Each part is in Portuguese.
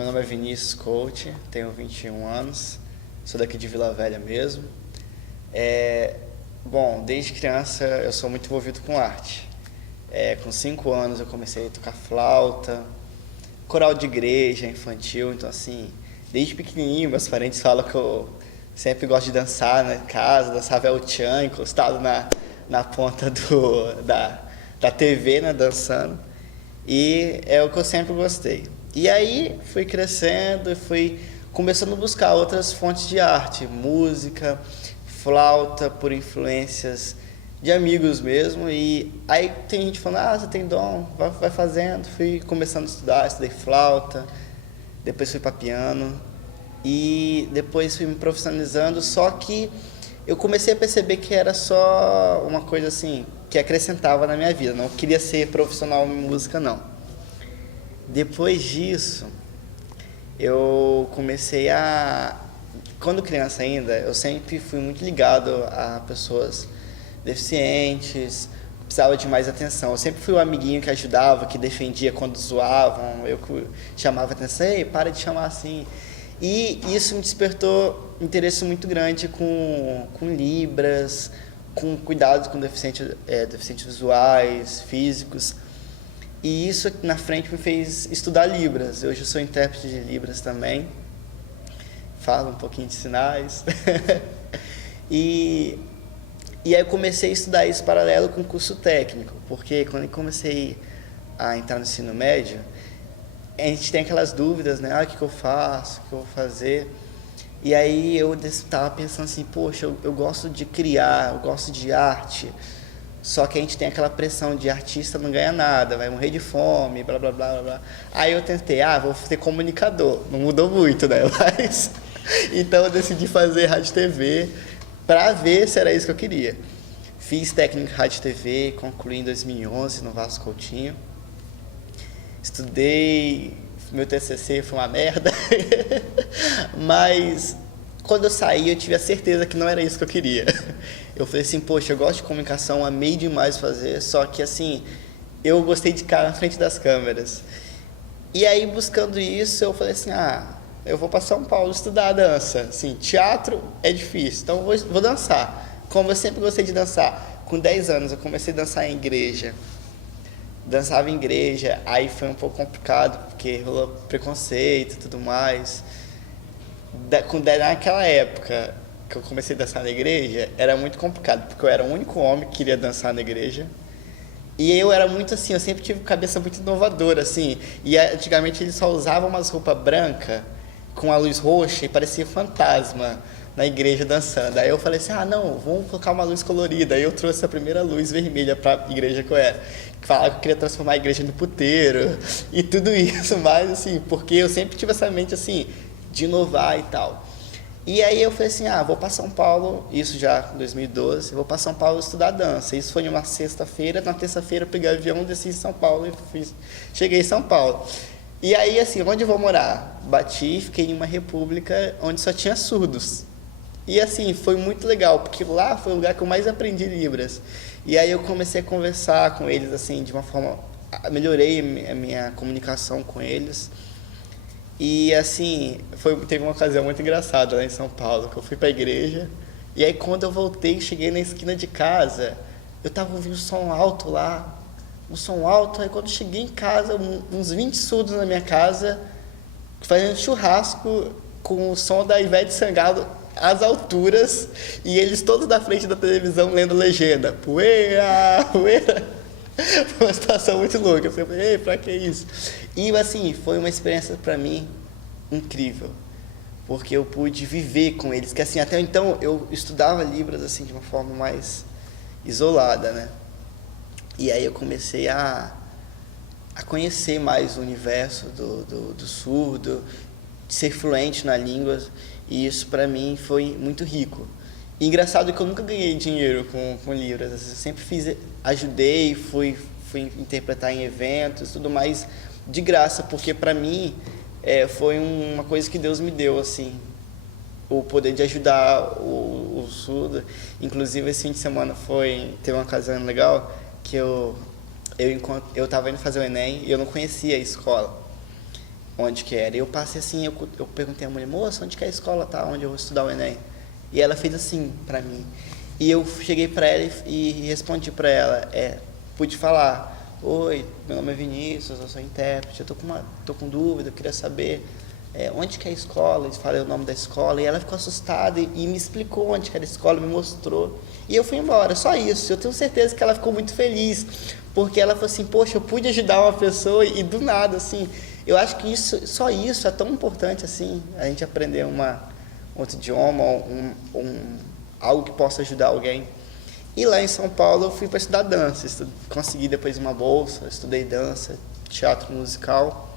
Meu nome é Vinícius Coach, tenho 21 anos, sou daqui de Vila Velha mesmo. Bom, desde criança eu sou muito envolvido com arte. Com 5 anos eu comecei a tocar flauta, coral de igreja, infantil, então assim, desde pequenininho meus parentes falam que eu sempre gosto de dançar na casa, dançava El Chan, encostado na ponta da TV, né, dançando. E é o que eu sempre gostei. E aí fui crescendo e fui começando a buscar outras fontes de arte, música, flauta, por influências de amigos mesmo. E aí tem gente falando, você tem dom, vai fazendo. Fui começando a estudar, estudei flauta, depois fui para piano e depois fui me profissionalizando, só que eu comecei a perceber que era só uma coisa assim, que acrescentava na minha vida, não queria ser profissional em música não. Depois disso, eu comecei quando criança ainda, eu sempre fui muito ligado a pessoas deficientes, precisava de mais atenção. Eu sempre fui o amiguinho que ajudava, que defendia quando zoavam, eu chamava atenção, ei, para de chamar assim. E isso me despertou interesse muito grande com Libras, com cuidados com deficientes visuais, físicos. E isso aqui na frente me fez estudar Libras. Hoje eu sou intérprete de Libras também. Falo um pouquinho de sinais. E aí eu comecei a estudar isso paralelo com o curso técnico. Porque quando eu comecei a entrar no ensino médio, a gente tem aquelas dúvidas, né? O que eu faço? O que eu vou fazer? E aí eu estava pensando assim, poxa, eu gosto de criar, eu gosto de arte. Só que a gente tem aquela pressão de artista não ganha nada, vai morrer de fome, blá, blá, blá, blá. Aí eu tentei, vou ser comunicador. Não mudou muito, né? Mas, então eu decidi fazer rádio e TV para ver se era isso que eu queria. Fiz técnico em rádio e TV, concluí em 2011 no Vasco Coutinho. Estudei, meu TCC foi uma merda. Mas quando eu saí, eu tive a certeza que não era isso que eu queria. Eu falei assim, poxa, eu gosto de comunicação, amei demais fazer, só que assim, eu gostei de ficar na frente das câmeras. E aí, buscando isso, eu falei assim, eu vou para São Paulo estudar dança. Assim, teatro é difícil, então eu vou dançar. Como eu sempre gostei de dançar, com 10 anos eu comecei a dançar em igreja. Dançava em igreja, aí foi um pouco complicado, porque rolou preconceito e tudo mais. Naquela época que eu comecei a dançar na igreja, era muito complicado, porque eu era o único homem que queria dançar na igreja. E eu era muito assim, eu sempre tive cabeça muito inovadora, assim. E antigamente eles só usavam umas roupas brancas com a luz roxa e parecia fantasma na igreja dançando. Aí eu falei assim, não, vamos colocar uma luz colorida. Aí eu trouxe a primeira luz vermelha para a igreja que eu era. Falava que eu queria transformar a igreja no puteiro e tudo isso, mas assim, porque eu sempre tive essa mente assim, de inovar e tal. E aí eu falei assim, vou para São Paulo, isso já em 2012, vou para São Paulo estudar dança. Isso foi numa sexta-feira, na terça-feira eu peguei o avião, desci em São Paulo e cheguei em São Paulo. E aí assim, onde eu vou morar? Bati, fiquei em uma república onde só tinha surdos. E assim, foi muito legal, porque lá foi o lugar que eu mais aprendi Libras. E aí eu comecei a conversar com eles assim, de uma forma, melhorei a minha comunicação com eles. E assim, teve uma ocasião muito engraçada lá em São Paulo, que eu fui pra igreja, e aí quando eu voltei, cheguei na esquina de casa, eu tava ouvindo som alto lá, aí quando eu cheguei em casa, uns 20 surdos na minha casa, fazendo churrasco com o som da Ivete Sangalo às alturas, e eles todos na frente da televisão lendo legenda, poeira, poeira. Foi uma situação muito louca. Eu falei, pra que isso? E assim, foi uma experiência pra mim incrível, porque eu pude viver com eles, que assim, até então eu estudava Libras assim de uma forma mais isolada, né? E aí eu comecei a conhecer mais o universo do surdo, de ser fluente na língua, e isso pra mim foi muito rico. E engraçado que eu nunca ganhei dinheiro com Libras, eu sempre ajudei, fui interpretar em eventos, tudo mais de graça, porque para mim foi uma coisa que Deus me deu, assim, o poder de ajudar o surdo. Inclusive esse fim de semana teve uma ocasião legal que eu estava indo fazer o Enem e eu não conhecia a escola onde que era. Eu passei assim, eu perguntei à mulher, moça, onde que é a escola, tá? Onde eu vou estudar o Enem? E ela fez assim pra mim. E eu cheguei pra ela e respondi pra ela, pude falar, oi, meu nome é Vinícius, eu sou intérprete, eu tô com dúvida, eu queria saber onde que é a escola. Eu falei o nome da escola e ela ficou assustada e me explicou onde que era a escola, me mostrou. E eu fui embora, só isso. Eu tenho certeza que ela ficou muito feliz, porque ela falou assim, poxa, eu pude ajudar uma pessoa e do nada, assim, eu acho que só isso é tão importante, assim, a gente aprender outro idioma, algo que possa ajudar alguém. E lá em São Paulo eu fui para estudar dança, consegui depois uma bolsa, estudei dança, teatro musical.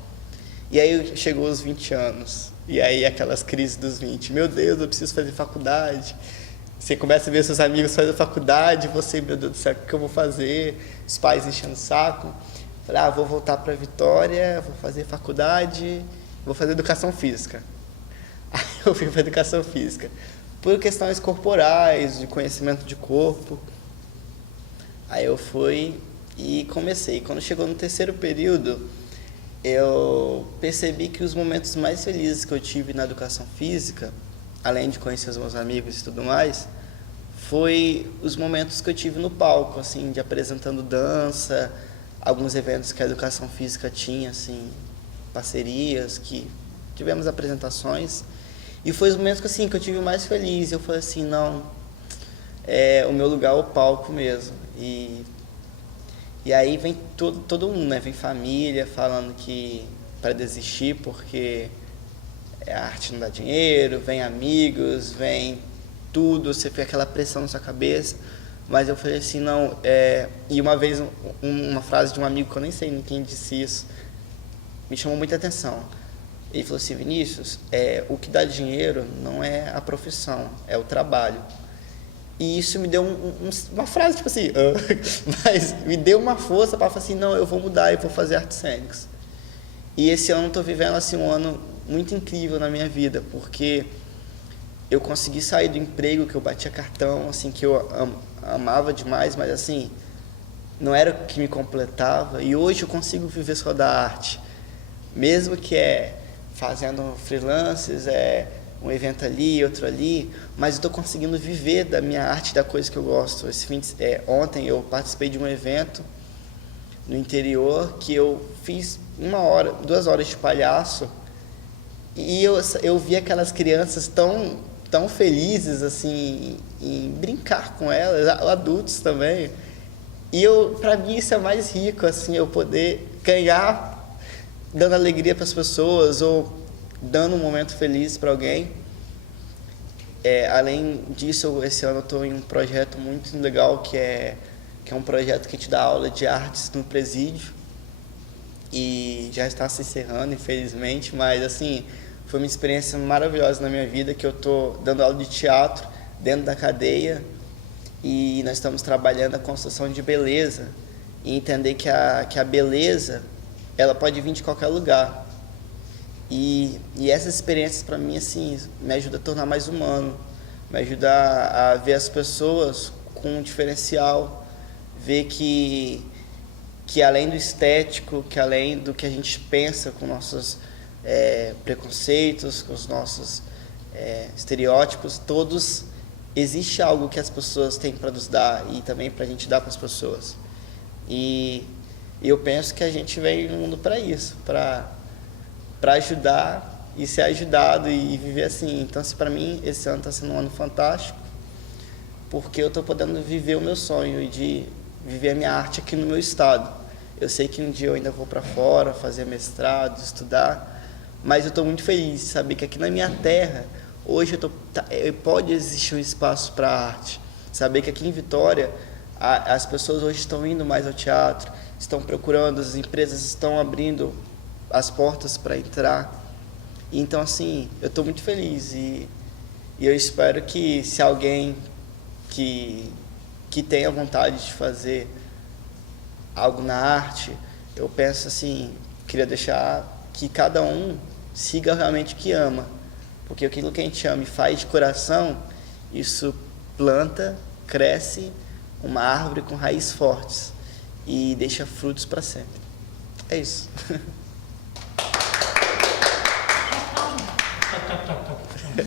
E aí chegou os 20 anos, e aí aquelas crises dos 20, meu Deus, eu preciso fazer faculdade. Você começa a ver seus amigos fazendo faculdade, você, meu Deus do céu, o que eu vou fazer? Os pais enchendo o saco. Falei, vou voltar para Vitória, vou fazer faculdade, vou fazer educação física. Aí eu fui para educação física, por questões corporais, de conhecimento de corpo. Aí eu fui e comecei. Quando chegou no terceiro período, eu percebi que os momentos mais felizes que eu tive na educação física, além de conhecer os meus amigos e tudo mais, foi os momentos que eu tive no palco, assim, de apresentando dança, alguns eventos que a educação física tinha, assim, parcerias, que tivemos apresentações. E foi os momentos que, assim, que eu tive mais feliz. Eu falei assim, não, o meu lugar é o palco mesmo. E aí vem todo mundo, né? Vem família falando que para desistir porque a arte não dá dinheiro, vem amigos, vem tudo, você fica aquela pressão na sua cabeça. Mas eu falei assim, não, e uma vez uma frase de um amigo que eu nem sei quem disse isso, me chamou muita atenção. Ele falou assim, Vinícius, o que dá dinheiro não é a profissão, é o trabalho. E isso me deu uma frase, tipo assim, mas me deu uma força para falar assim, não, eu vou mudar e vou fazer artes cênicas. E esse ano eu estou vivendo assim, um ano muito incrível na minha vida, porque eu consegui sair do emprego que eu batia cartão, assim, que eu amava demais, mas assim, não era o que me completava. E hoje eu consigo viver só da arte, mesmo que fazendo freelances, um evento ali, outro ali, mas eu estou conseguindo viver da minha arte, da coisa que eu gosto. Ontem eu participei de um evento no interior que eu fiz 2 horas de palhaço e eu vi aquelas crianças tão felizes assim em brincar com elas, adultos também. E para mim isso é mais rico, assim, eu poder ganhar dando alegria para as pessoas ou dando um momento feliz para alguém. Além disso, esse ano eu estou em um projeto muito legal que é um projeto que te dá aula de artes no presídio e já está se encerrando, infelizmente, mas assim, foi uma experiência maravilhosa na minha vida, que eu estou dando aula de teatro dentro da cadeia e nós estamos trabalhando a construção de beleza e entender que a beleza ela pode vir de qualquer lugar. E essas experiências, para mim, assim, me ajudam a tornar mais humano, me ajuda a ver as pessoas com um diferencial, ver que além do estético, que além do que a gente pensa com nossos preconceitos, com os nossos estereótipos, todos existe algo que as pessoas têm para nos dar e também para a gente dar para as pessoas. E eu penso que a gente veio no mundo para isso, para ajudar e ser ajudado e viver assim. Então, assim, para mim, esse ano está sendo um ano fantástico, porque eu estou podendo viver o meu sonho de viver a minha arte aqui no meu estado. Eu sei que um dia eu ainda vou para fora, fazer mestrado, estudar, mas eu estou muito feliz de saber que aqui na minha terra, hoje pode existir um espaço para a arte. Saber que aqui em Vitória, as pessoas hoje estão indo mais ao teatro, estão procurando, as empresas estão abrindo as portas para entrar. Então, assim, eu estou muito feliz e eu espero que se alguém que tenha vontade de fazer algo na arte, eu penso assim, queria deixar que cada um siga realmente o que ama, porque aquilo que a gente ama e faz de coração, isso planta, cresce uma árvore com raízes fortes e deixa frutos para sempre. É isso. tchau, tchau, tchau.